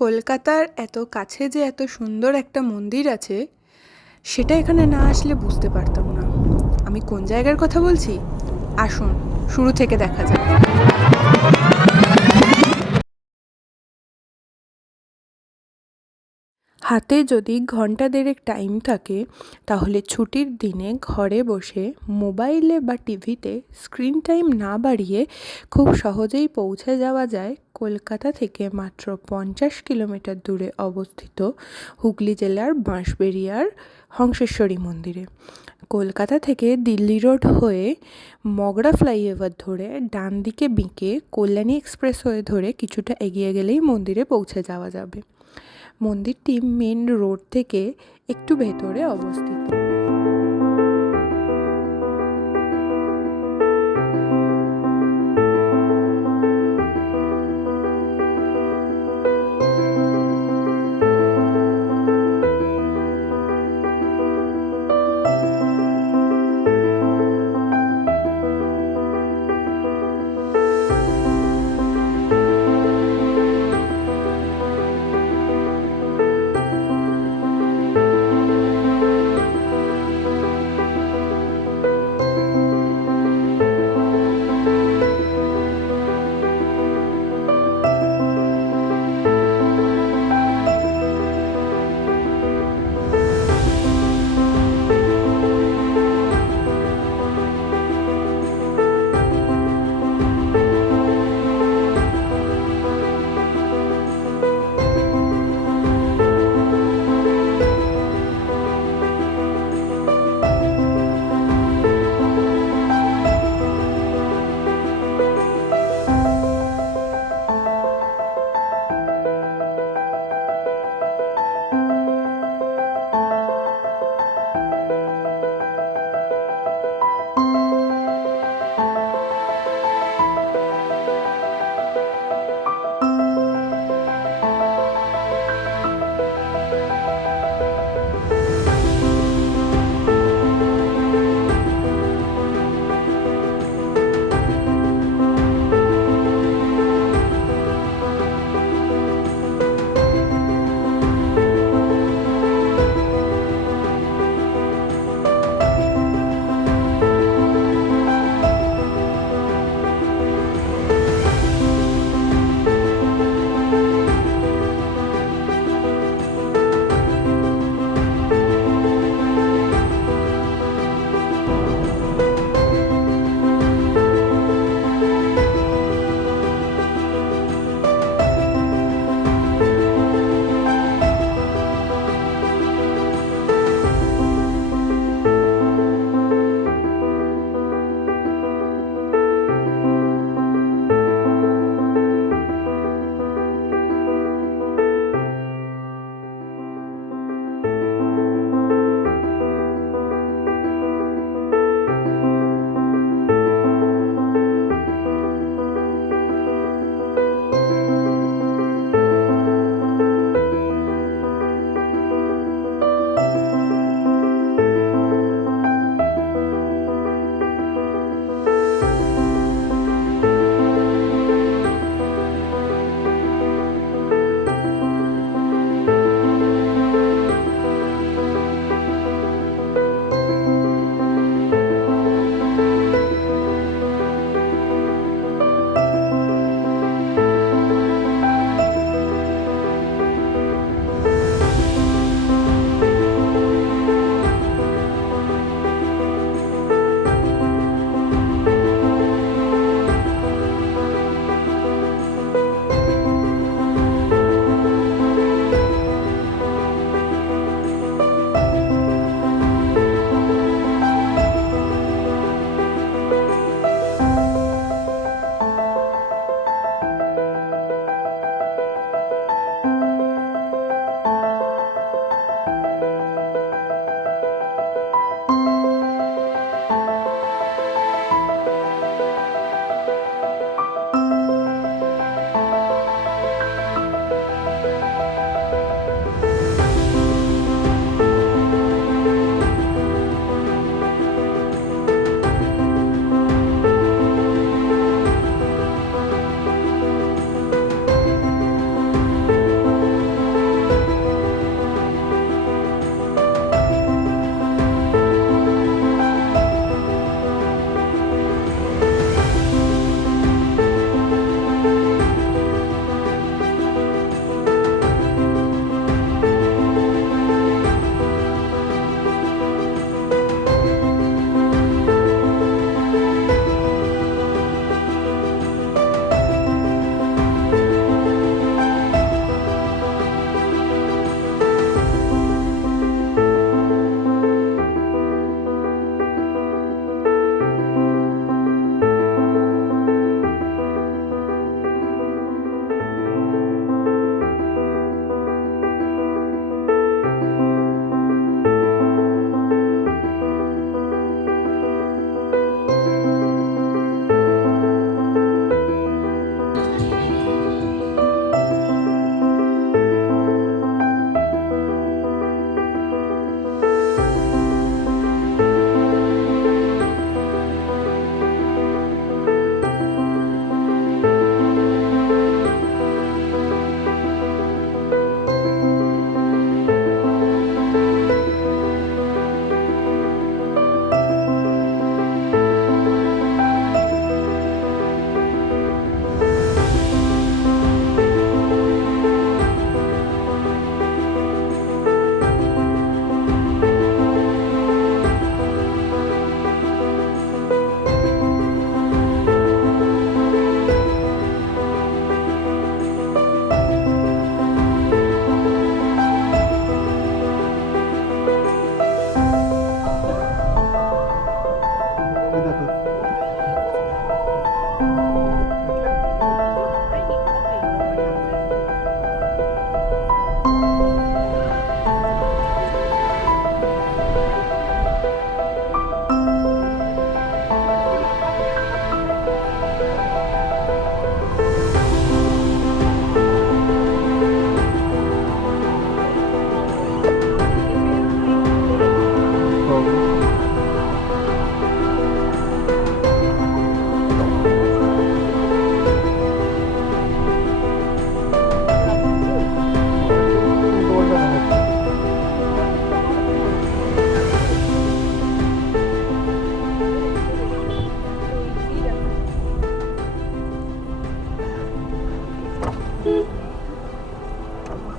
কলকাতার এত কাছে যে এত সুন্দর একটা মন্দির আছে সেটা এখানে না আসলে বুঝতে পারতাম না। আমি কোন জায়গার কথা বলছি? আসুন, শুরু থেকে দেখা যাক। হাতে যদি ঘন্টা দেড়েক টাইম থাকে তাহলে ছুটির দিনে ঘরে বসে মোবাইলে বা টিভিতে স্ক্রিন টাইম না বাড়িয়ে খুব সহজেই পৌঁছে যাওয়া যায় কলকাতা থেকে মাত্র 50 কিলোমিটার দূরে অবস্থিত হুগলি জেলার বাঁশবেড়িয়ার হংসেশ্বরী মন্দিরে। কলকাতা থেকে দিল্লি রোড হয়ে মগরা ফ্লাইওভার ধরে ডান দিকে বিঁকে কল্যাণী এক্সপ্রেসওয়ে ধরে কিছুটা এগিয়ে গেলেই মন্দিরে পৌঁছে যাওয়া যাবে। মন্দিরটি মেন রোড থেকে একটু ভেতরে অবস্থিত।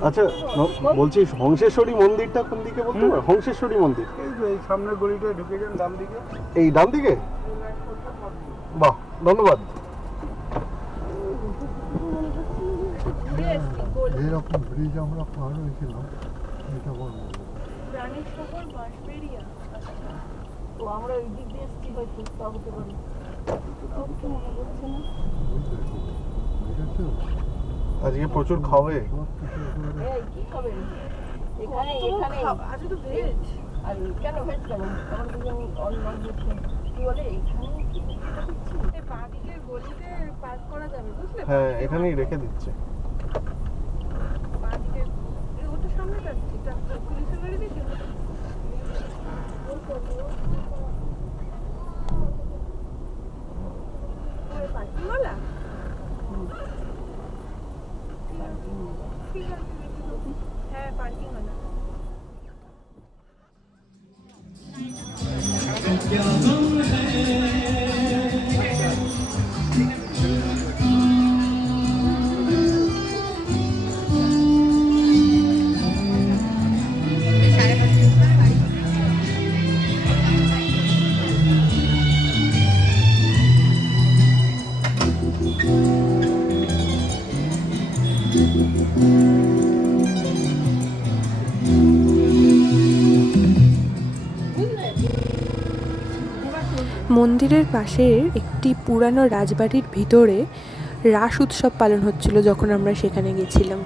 আচ্ছা, বলছি হংসেশ্বরী মন্দিরটা কোন দিকে বলতে পারো? হংসেশ্বরী মন্দির এই সামনের গলিটায় ঢুকে যান ডান দিকে। এই ডান দিকে? বাহ, ধন্যবাদ। এরকম ব্রিজ আমরা পার হয়েছিলাম, এটা বড় তো আমরা ওই দিক দিয়ে এসছি, হয়তো তা হতে পারি, মনে করছে না। আজকে প্রচুর খাবে। এই কি খাবেন? এখানে আজ তো ভেজ। আর কেন ভেজ কেন? আমার দুজন অন্য কি বলে এখানে বাঁ দিকের গলিতে পার্ক করা যাবে, বুঝলে? হ্যাঁ, এখানেই রেখে দিচ্ছে। বাঁ দিকের ওটা সামনে যাচ্ছে, পুলিশের গাড়ি দেখে পার্কিং ওয়ালা। ঠিক আছে, হ্যাঁ পার্কিং ওয়ালা। মন্দিরের পাশে একটি পুরানো রাজবাড়ির ভিতরে রাস উৎসব পালন হচ্ছিল যখন আমরা সেখানে গেছিলাম।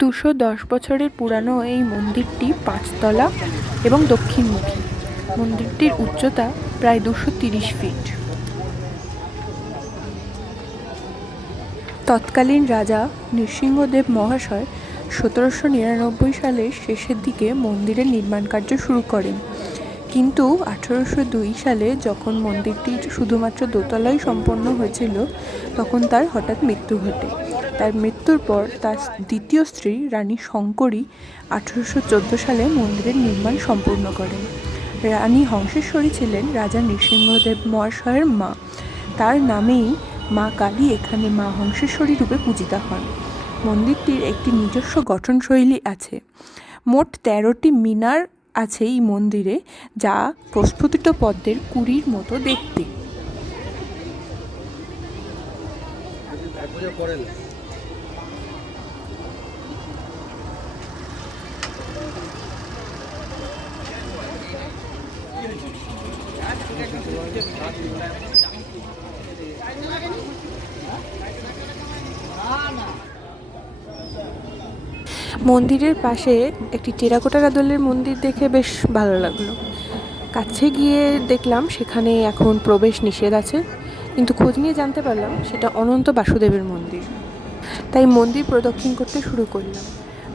$210 পুরানো এই মন্দিরটি 5 তলা এবং দক্ষিণমুখী। মন্দিরটির উচ্চতা প্রায় 230 ফিট। তৎকালীন রাজা নৃসিংহদেব মহাশয় 1799 সালের শেষের দিকে মন্দিরের নির্মাণ কার্য শুরু করেন, কিন্তু 1802 সালে যখন মন্দিরটি শুধুমাত্র দোতলাই সম্পন্ন হয়েছিল তখন তার হঠাৎ মৃত্যু ঘটে। তার মৃত্যুর পর তার দ্বিতীয় স্ত্রী রানী শঙ্করী 1814 সালে মন্দিরের নির্মাণ সম্পূর্ণ করেন। রানী হংসেশ্বরী ছিলেন রাজা নৃসিংহদেব মহাশয়ের মা। তার নামেই মা কালী এখানে মা হংসেশ্বরী রূপে পূজিতা হন। মন্দিরটির একটি নিজস্ব গঠনশৈলী আছে। মোট 13টি মিনার আছে এই মন্দিরে, যা প্রস্ফুটিত পদ্মের কুঁড়ির মতো দেখতে। মন্দিরের পাশে একটি টেরাকোটা দলের মন্দির দেখে বেশ ভালো লাগলো। কাছে গিয়ে দেখলাম সেখানে এখন প্রবেশ নিষেধ আছে, কিন্তু খোঁজ নিয়ে জানতে পারলাম সেটা অনন্ত বাসুদেবের মন্দির। তাই মন্দির প্রদক্ষিণ করতে শুরু করলাম।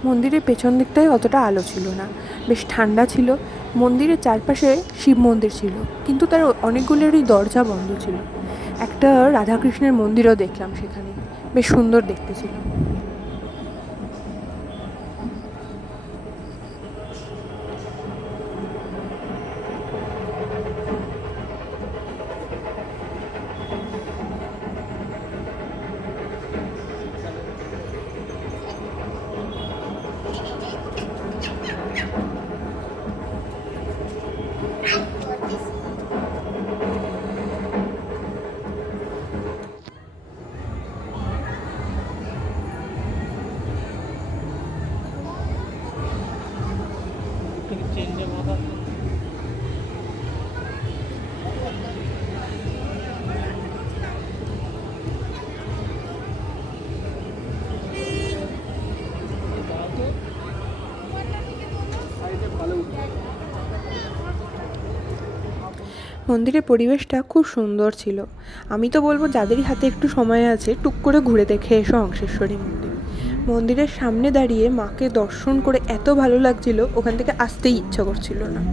মন্দিরের পেছন দিকটায় অতটা আলো ছিল না, বেশ ঠান্ডা ছিল। মন্দিরের চারপাশে শিব মন্দির ছিল, কিন্তু তার অনেকগুলোরই দরজা বন্ধ ছিল। একটা রাধাকৃষ্ণের মন্দিরও দেখলাম সেখানে, বেশ সুন্দর দেখতে ছিল। মন্দিরের পরিবেশটা খুব সুন্দর ছিল। আমি তো বলবো যাদেরই হাতে একটু সময় আছে টুক করে ঘুরে দেখে এসো হংসেশ্বরী মন্দির। মন্দিরের সামনে দাঁড়িয়ে মাকে দর্শন করে এত ভালো লাগছিল, ওখান থেকে আসতেই ইচ্ছা করছিল না।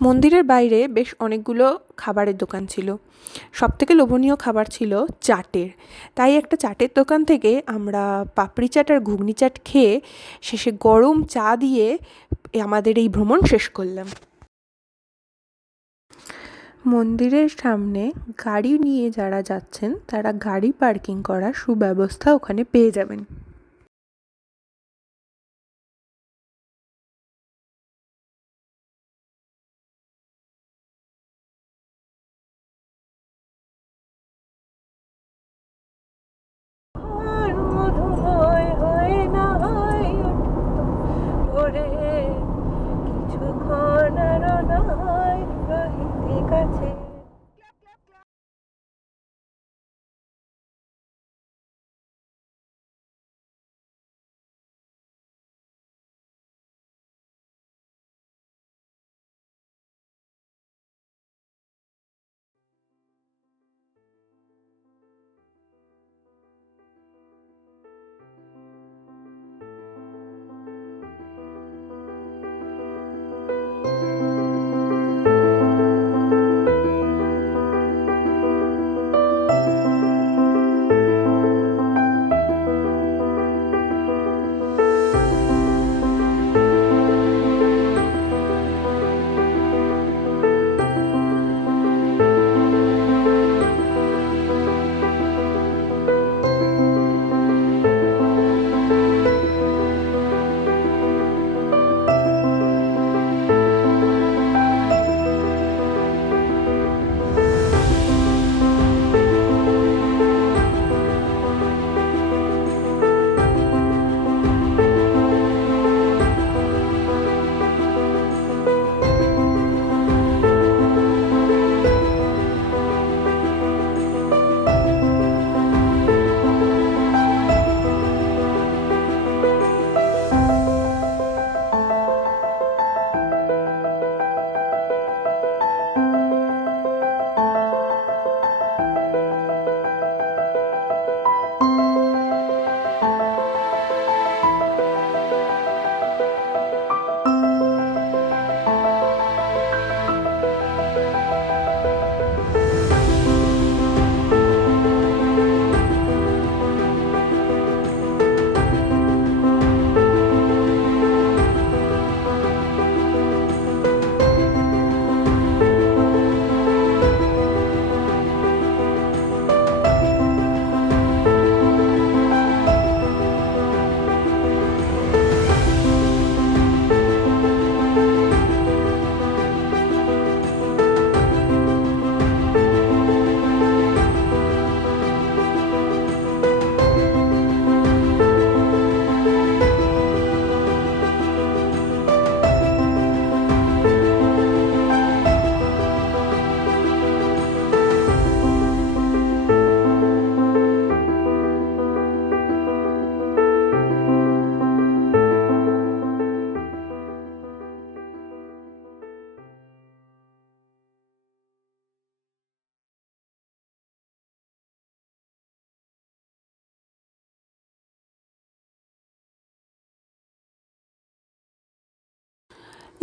মন্দিরের বাইরে বেশ অনেকগুলো খাবারের দোকান ছিল। সবথেকে লোভনীয় খাবার ছিল চাটের। তাই একটা চাটের দোকান থেকে আমরা পাপড়ি চাট আর ঘুগনি চাট খেয়ে শেষে গরম চা দিয়ে আমাদের এই ভ্রমণ শেষ করলাম। মন্দিরের সামনে গাড়ি নিয়ে যারা যাচ্ছেন তারা গাড়ি পার্কিং করার সুব্যবস্থা ওখানে পেয়ে যাবেন।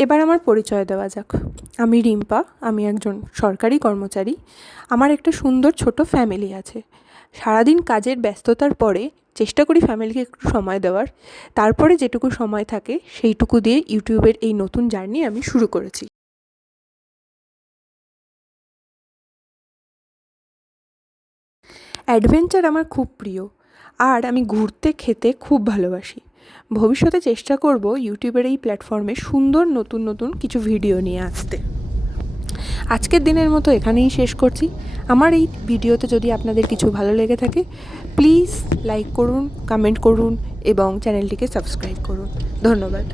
এবার আমার পরিচয় দেওয়া যাক। আমি রিম্পা, আমি একজন সরকারি কর্মচারী। আমার একটা সুন্দর ছোট ফ্যামিলি আছে। সারাদিন কাজের ব্যস্ততার পরে চেষ্টা করি ফ্যামিলিকে একটু সময় দেওয়ার। তারপরে যেটুকু সময় থাকে সেইটুকু দিয়ে ইউটিউবের এই নতুন জার্নি আমি শুরু করেছি। অ্যাডভেঞ্চার আমার খুব প্রিয়, আর আমি ঘুরতে খেতে খুব ভালোবাসি। ভবিষ্যতে চেষ্টা করব ইউটিউবের এই প্ল্যাটফর্মে সুন্দর নতুন নতুন কিছু ভিডিও নিয়ে আসতে। আজকের দিনের মতো এখানেই শেষ করছি। আমার এই ভিডিওতে যদি আপনাদের কিছু ভালো লেগে থাকে প্লিজ লাইক করুন, কমেন্ট করুন এবং চ্যানেলটিকে সাবস্ক্রাইব করুন। ধন্যবাদ।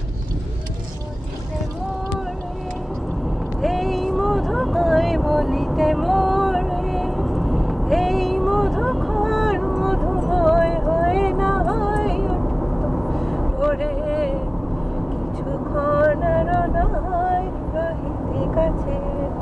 কেমন